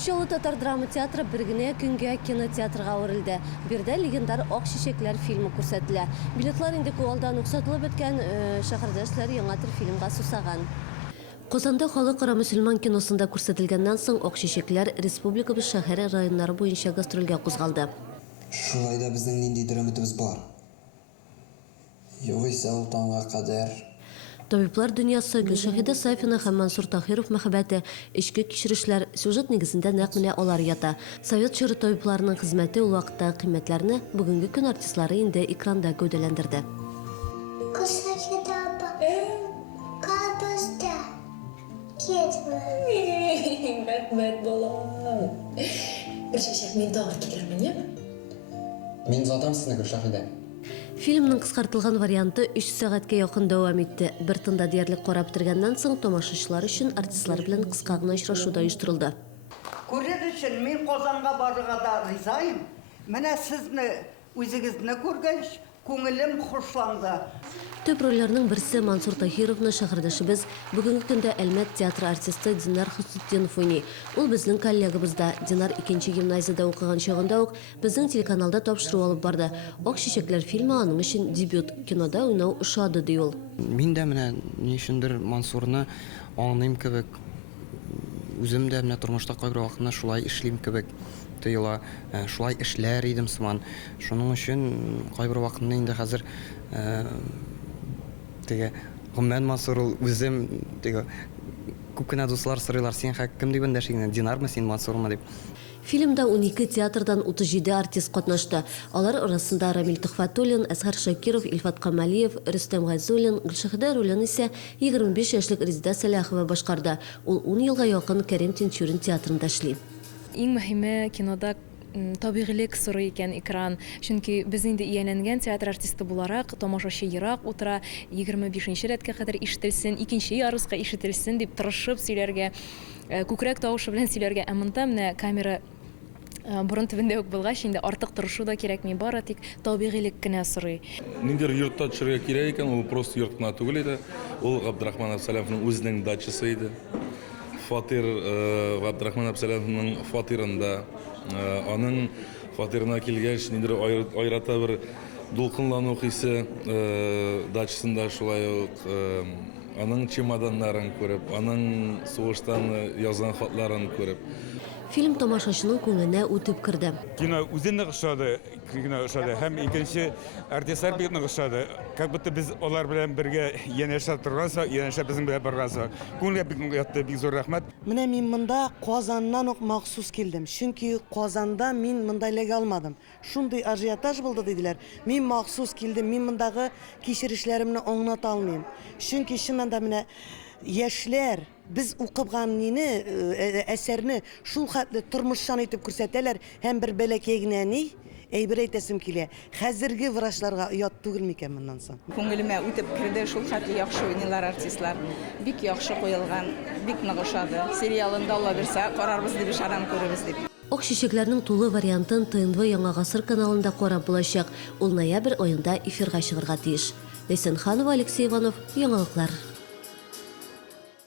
Şolu Татар драма театры бергіне күнге кинотеатрға өрілді. Бірді легендар Ок шешеклер фильмі көрсетілі. Билетлар инде көалдан ұқсатылып өткен шақырдашлар яңатыр фильмға сусаған. Qozanda Xalqara Müslüman kinosunda көрсетілгеннен соң Ок шешеклер республикабыз шәһәре районнары буенча гастрольгә кузгалды. Шулай да безнең ниндидер өметебез бар. Югыйсә ул таңга кадәр. Табиблар дөньясы Гөлшәһидә Сафина һәм Мансур Тахиров мәхәббәте, эчке кичерешләр сюжет нигезендә нәкъ менә алар ята. Совет чоры табибларының хезмәте ул вакытта кыйммәтләрне бүгенге көн артистлары инде экранда гәүдәләндерде. Рәхмәт балам. Гөлшәһидә, мин тагы килермен, Мин задам сезне Гөлшәһидә. Фильмның кыскартылган варианты 3 сәгатькә якын дәвам итте. Бер тында диярлек карап бетергәннән соң тамашачылар өчен артистлар белән кыска гына очрашу да оештырылды. Күрер өчен мин Казанга барырга да ризайым. Менә сезне үзегезне күргәч, күңелем хушланды. Төп рольләрнең берсе Мансур Тахировны шәһәрдәшебез бүгенге көндә Әлмәт театры артисты Динар Хусутдинов уйный. Ул безнең коллегабыз да. Динар 2нче гимназиядә укыган чагында ук безнең телеканалда тапшыру алып барды. Ок шешекләр фильмы аның өчен дебют. Кинода уйнау ошады ди ул. Мин дә менә нишендер Мансурны аңлыйм кебек. Үзем дә менә тормышта кайбер вакытта шулай эшлим кебек. Тыйла, шулай эшләр идем сыман. Шуның өчен кайбер вакытта инде хәзер Гомән Мансур үзем күп кенә дуслар сорыйлар, син кем дип эндәшәсең, Динармы син, Мансурмы дип. Фильмда 12 театрдан 37 артист катнашты. Алар арасында Рамил Төхфәтуллин, Әсгар Шакиров, Илфат Камалиев, Рөстәм Гайзуллин, Гөлшәһидә ролен исә 25 яшьлек Резида Сәләхова башкарды. Ул 10 елга якын Кәрим Тинчурин театрында эшли. Иң мөһиме кинода табигылык сорый икән экран. Чөнки без инде ияләнгән театр артисты буларак, тамашачы ерак утыра, 25нче рәткә кадәр ишетелсен, икенче ярыска ишетелсен дип тырышып сөйләргә, күкрәк тавышы белән сөйләргә. Ә монда менә камера бурын төбендә үк булгач, инде артык тырышу да кирәкми, бары тик табигылык кенә сорый. Ниндидер йортта төшәргә кирәк икән, ул просто йорт кына түгел иде. Ул Габдрахман Абсалямовның үзенең дачасы иде. Фатир Габдрахман Абсалямовның фатирында. Аның фатирына килгәч, ниндидер айрата бер дулкынлану хисе дачасында шулай ук аның чемоданнарын күреп, аның сугыштан язган хатларын күреп. Фильм тамашачының күңеленә үтеп керде. Кино үзенне ошады, һәм икенче артистлар бик ошады. Как будто без алар белән бергә янәшә торганса, янәшә безнең белән барганса. Күңелгә бик ятты, бик зур рәхмәт. Менә мин монда Казаннан ук махсус килдем. Чөнки Казанда мин монда эләгә алмадым. Шундый ажиотаж булды диделәр. Мин махсус килдем, мин мондагы кичерешләремне аңлата алмыйм. Чөнки чыннан да менә яшьләр biz укыган әсәрне шул хәтле тормышчан итеп күрсәтәләр һәм бер бәләкәй генә әйбер әйтәсем килә. Хәзерге врачларга оят түгел микән моннан соң? Күңелемә үтеп керде, шул хәтле яхшы уйныйлар артистлар. Бик яхшы куелган, бик нык ошады. Сериалында Алла бирсә, карарбыз дип ишарам күребез дип. Ок шешекләрнең тулы вариантын ТНВ Яңа гасыр каналында карап булачак. Ул ноябрь аенда эфирга чыгарга тиеш. Ләйсән Ханова, Алексей Иванов, Яңалыклар.